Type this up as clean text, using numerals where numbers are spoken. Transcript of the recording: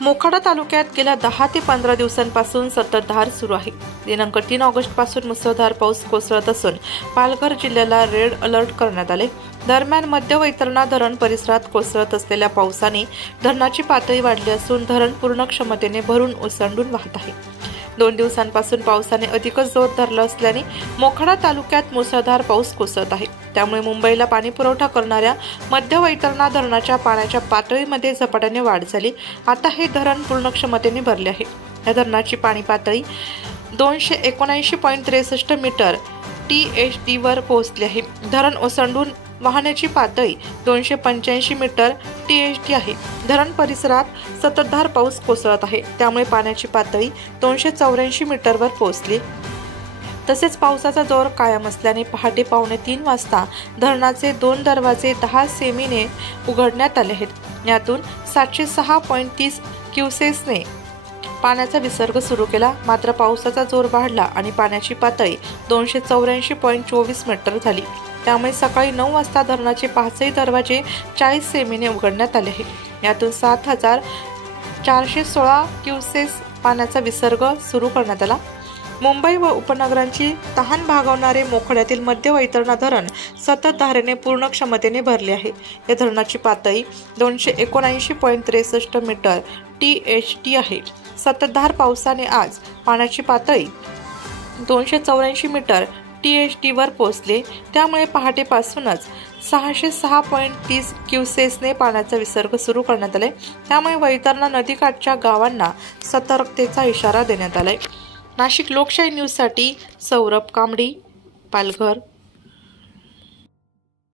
मोखाडा तालुक्यात गेल्या 10 ते 15 दिवसांपासून संततधार सुरू आहे। दिनांक 3 ऑगस्ट पासून मुसळधार पाऊस कोसळत असून पालघर जिल्ह्याला रेड अलर्ट करण्यात आले। दरम्यान मध्य वैतरणा धरण परिसरात कोसळत असलेल्या पावसाने धरणाची पातळी वाढली असून धरण पूर्ण क्षमतेने भरून ओसंडून वाहत आहे। 2 दिवसांपासून पावसाने अधिकच जोर धरला असल्याने मोखाडा तालुक्यात मुसळधार पाऊस कोसळत आहे। त्यामुळे मुंबईला पाणी पुरवठा करणाऱ्या मध्य वैतरणा धरणाच्या पाण्याच्या पातळीमध्ये झपाट्याने वाढ झाली। आता हे धरण पूर्ण क्षमतेने भरले आहे। या धरणाची पाणी पातळी 279.63 मीटर THD वर पोहोचली आहे। धरण ओसंडून वाहण्याची पातळी 285 मीटर THD आहे। धरण परिसरात संततधार पाऊस कोसळत आहे, त्यामुळे पाण्याची पातळी 284 मीटरवर पोहोचली। तसेच पावसाचा जोर कायम असल्याने पहाटे 2:45 वाजता धरणाचे 2 दरवाजे 10 सेमीने उघडण्यात आले आहेत। यातून 706.30 क्युसेसने पाण्याचा विसर्ग सुरू केला। मात्र पावसाचा जोर वाढला आणि पाण्याची पातळी 284.24 मीटर झाली। त्यामुळे सकाळी 9 वाजता धरणाचे 5ही दरवाजे 40 सेमीने उघडण्यात आले आहेत। यातून 7,416 क्युसेस पाण्याचा विसर्ग सुरू करण्यात आला। मुंबई व उपनगरांची तहान भागवणारे मोखाड्यातील मध्य वैतरणा धरण संततधारेने पूर्ण क्षमतेने भरले आहे। या धरणाची पातळी 279.63 मीटर THD आहे। संततधार पावसाने आज पाण्याची पातळी 284 मीटर THD वर पोहोचले। त्यामुळे पहाटेपासूनच 606.30 क्युसेसने पाण्याचा विसर्ग सुरू करण्यात आले। त्यामुळे वैतरणा नदीकाठच्या गावांना सतर्कतेचा इशारा देण्यात आलाय। नाशिक लोकशाही न्यूजसाठी सौरभ कांबडी, पालघर।